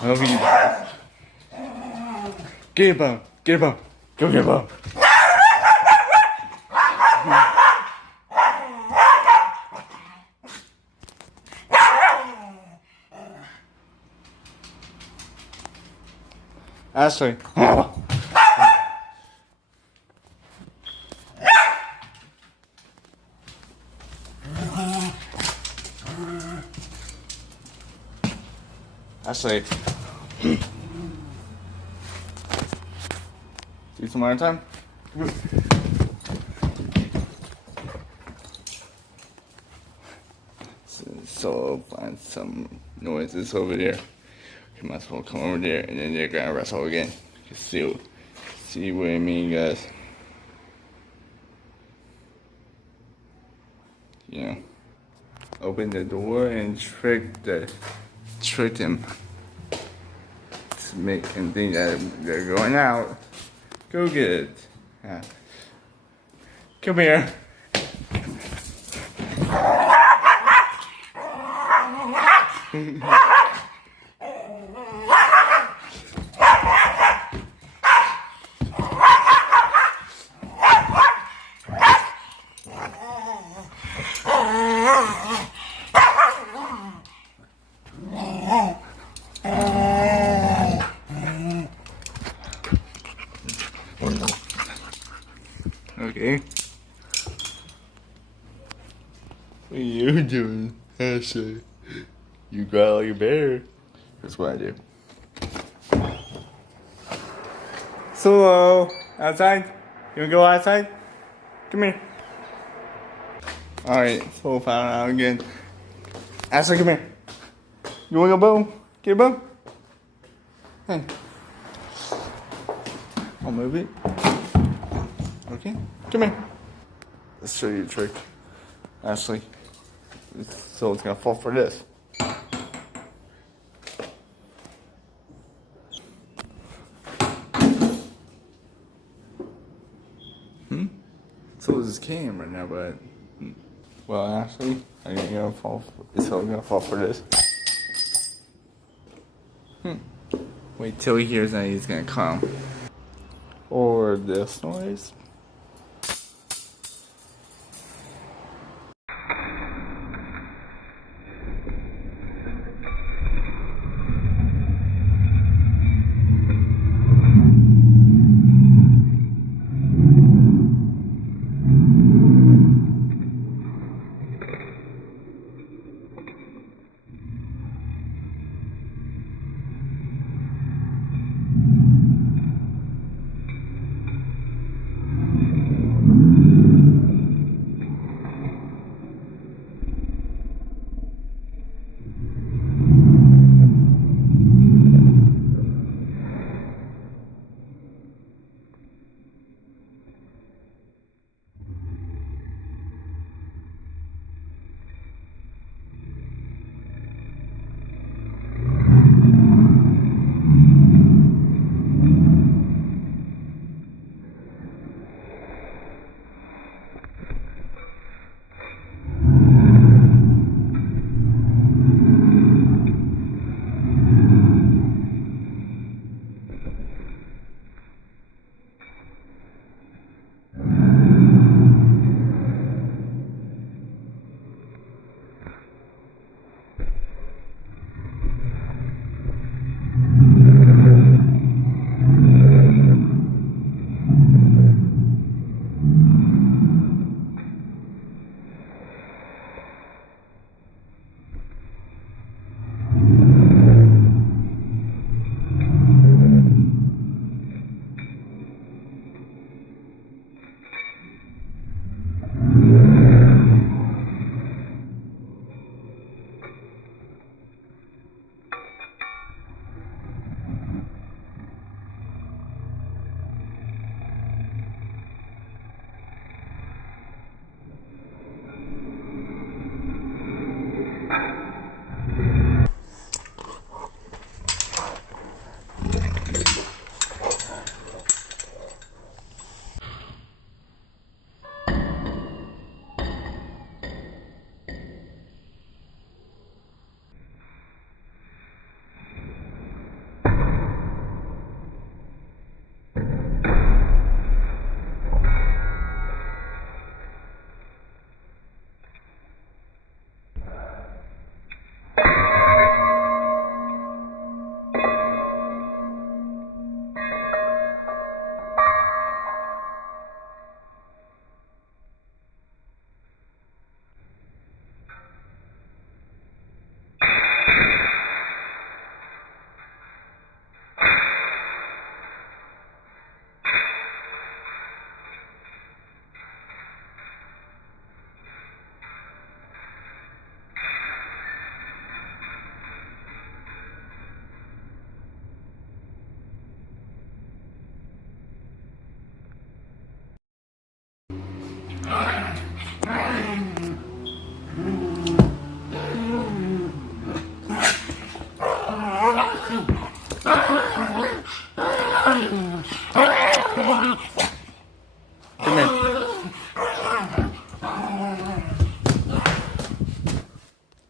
I hope you get a bone. Get a bone. Go get a bone. Ashley. Ashley. Do some more time. So find some noises over there. You might as well come over there and then they're gonna wrestle again. Just see what I mean, guys. You know, open the door and trick him to make him think that they're going out. Go get it. Yeah. Come here. Okay. What are you doing, Ashley? You growl like a bear. That's what I do. Solo, outside. You wanna go outside? Come here. Alright, Solo found out again. Ashley, come here. You want a bone? Get a bone? Hey. I'll move it. Okay, come here. Let's show you a trick. Ashley, so it's gonna fall for this. So is this camera now, but well, Ashley, it's gonna fall for this. Wait till he hears that he's gonna come. Or this noise.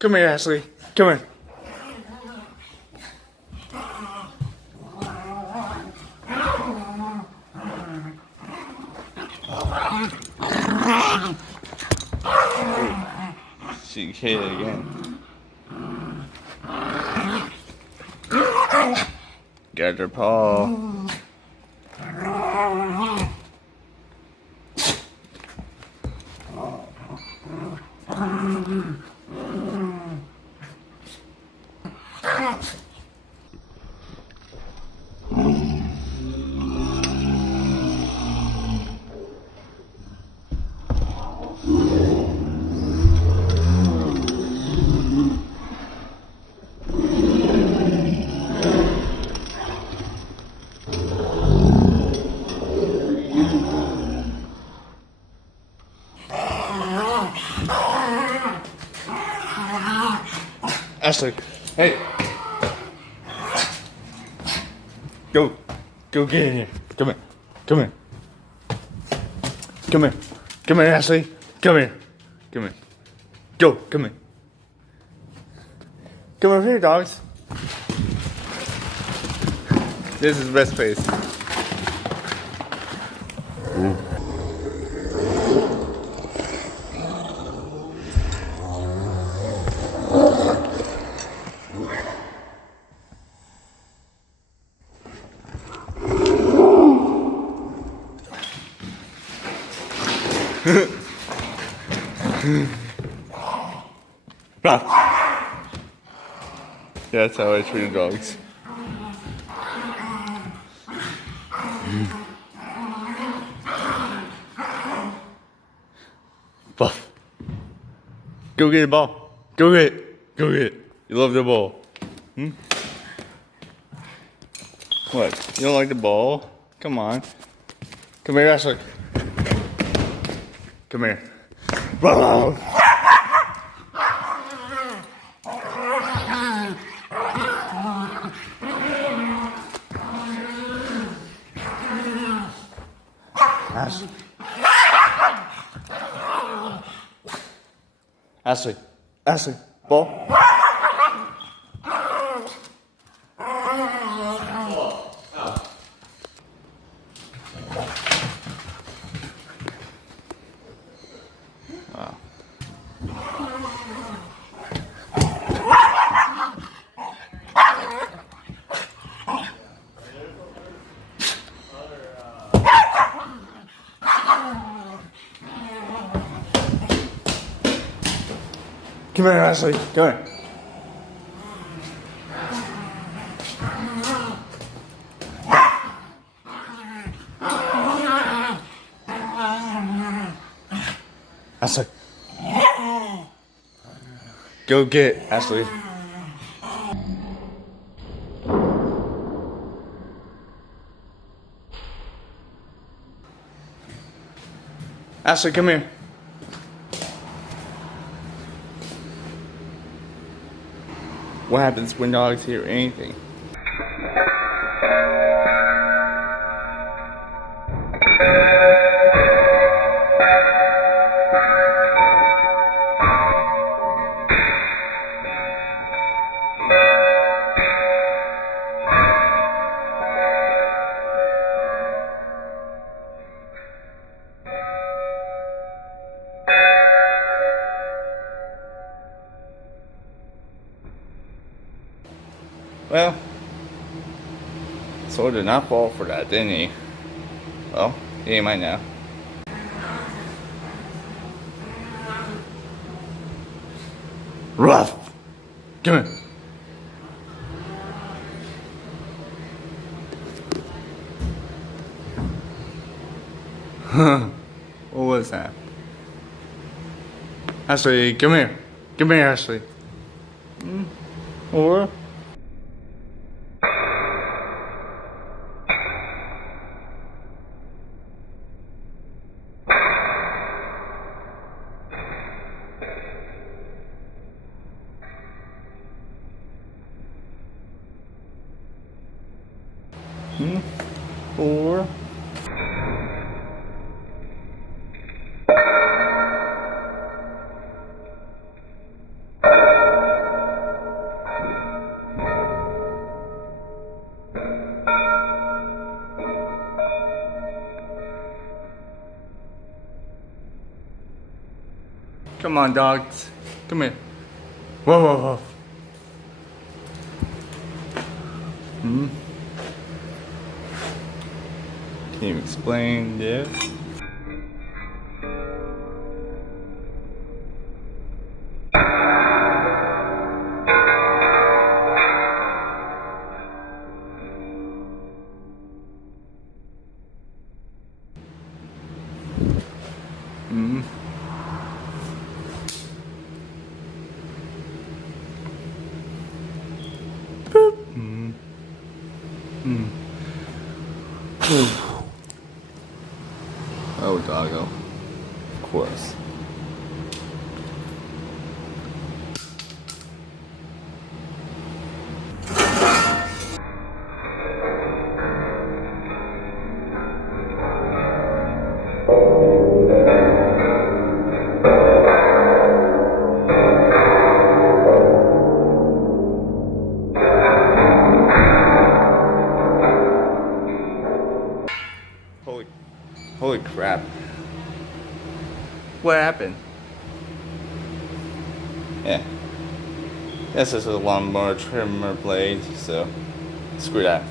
Come here, Ashley. Come here. She hit it again. Got her paw. Ashley, hey. Go get in here. Come here. Come here. Come here. Come here, Ashley. Come here. Come here. Go, come here. Come over here, dogs. This is the best place. Yeah, that's how I treat dogs. Buff. Go get the ball. Go get it. Go get it. You love the ball. Hmm? What? You don't like the ball? Come on. Come here, Ashley. Come here. Ashley. Ashley. Ashley. Ball. Wow. Come here, Ashley. Come here. Ashley. Go get Ashley. Ashley, come here. What happens when dogs hear anything? Well, Soul did not fall for that, didn't he? Well, he might now. Rough! Come here. What was that? Ashley, come here. Come here, Ashley. Or? Or? Come on, dogs. Come here. Whoa, whoa, whoa. Can you explain this? Oh, doggo. Of course. Holy crap. What happened? Yeah. This is a lawnmower trimmer blade, so screw that.